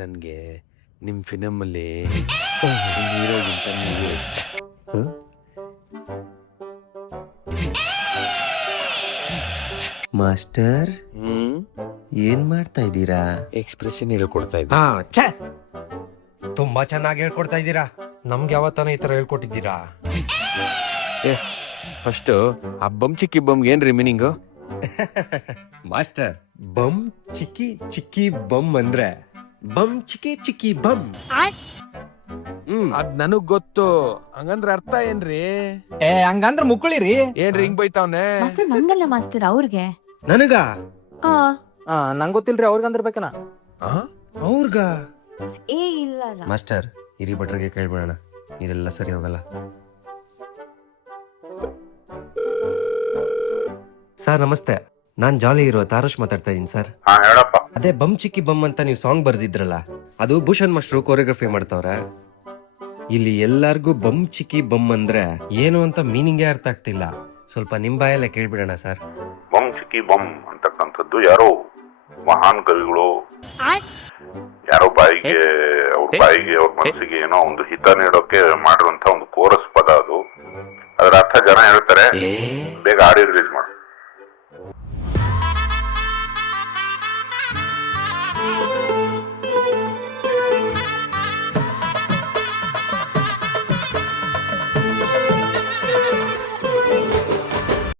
ನನಗೆ ನಿಮ್ಮ ಫಿಲಮಲ್ಲಿ ಹೀರೋಗಿಂತ ನೀವು ಇಷ್ಟ. ಮಾಸ್ಟರ್ ಏನ್ ಮಾಡ್ತಾ ಇದ್ದೀರಾ? ಎಕ್ಸ್ಪ್ರೆಷನ್ ಹೇಳ್ಕೊಡ್ತಾ ಇದ್ದೆ. ಹಾ ಛೇ, ತುಂಬಾ ಚೆನ್ನಾಗಿ ಹೇಳ್ಕೊಡ್ತಾ ಇದ್ದೀರಾ. ನಮ್ಗೆ ಯಾವತ್ತಾನ ಈ ತರ ಹೇಳ್ಕೊಟ್ಟಿದ್ದೀರಾ? ಫಸ್ಟ್ ಆ ಬಮ್ ಚಿಕ್ಕಿ ಬಮ್ಗೆ ಏನ್ರಿ ಮೀನಿಂಗು? ಮಾಸ್ಟರ್, ಬಮ್ ಚಿಕ್ಕಿ ಚಿಕ್ಕಿ ಬಮ್ ಅಂದ್ರೆ ಬಮ್ ಚಿಕ್ಕಿ ಚಿಕ್ಕಿ ಬಮ್. ಅದ್ ನನಗ್ ಗೊತ್ತು, ಹಂಗಂದ್ರ ಅರ್ಥ ಏನ್ರಿ? ಹಂಗಂದ್ರ ಮುಕ್ಕಳಿರಿ. ಏನ್ರಿ ಹಿಂಗ್ ಬೈತಾವ್ನೆ? ಮಾಸ್ಟರ್ ನಂಗಲ್ಲ ಮಾಸ್ಟರ್ ಅವ್ರಿಗೆ. ನನಗ ನಂಗ್ ಗೊತ್ತಿಲ್ರಿ, ಅವ್ರಿಗಂದಿರ್ಬೇಕನ. ಅವ್ರಗ ಏ ಇಲ್ಲ ಮಾಸ್ಟರ್, ಹಿರಿ ಭಟ್ರಿಗೆ ಕೇಳ್ಬಿಡೋಣ, ಇದೆಲ್ಲ ಸರಿ ಹೋಗಲ್ಲ. ಸರ್ ನಮಸ್ತೆ, ನಾನ್ ಜಾಲಿ ಇರೋ ತಾರಶ್ ಮಾತಾಡ್ತಾ ಇದೀನಿ ಸರ್. ಹೇಳಪ್ಪ. ಅದೇ ಬಮ್ ಚಿಕ್ಕಿ ಬಮ್ ಅಂತ ನೀವು ಸಾಂಗ್ ಬರ್ದಿದ್ರಲ್ಲ, ಅದು ಭೂಷಣ್ ಮಾಸ್ಟ್ರು ಕೊರಿಯೋಗ್ರಫಿ ಮಾಡ್ತಾವ್ರೆ. ಇಲ್ಲಿ ಎಲ್ಲಾರ್ಗೂ ಬಮ್ ಚಿಕ್ಕಿ ಬಮ್ ಅಂದ್ರೆ ಏನು ಅಂತ ಮೀನಿಂಗೇ ಅರ್ಥ ಆಗ್ತಿಲ್ಲ. ಸ್ವಲ್ಪ ನಿಮ್ ಬಾಯಲ್ಲೇ ಕೇಳ್ಬಿಡೋಣ ಸರ್. ಬಮ್ ಚಿಕ್ಕಿ ಬಮ್ ಅಂತಕ್ಕಂಥದ್ದು ಯಾರೋ ಮಹಾನ್ ಕವಿಗಳು ಯಾರೋ ಬಾಯಿಗೆ ಅವ್ರ ಮನಸ್ಸಿಗೆ ಏನೋ ಒಂದು ಹಿತ ನೀಡೋಕೆ ಮಾಡಿರುವಂತ ಒಂದು ಕೋರಸ್ ಪದ ಅದು. ಅದರ ಅರ್ಥ ಜನ ಹೇಳ್ತಾರೆ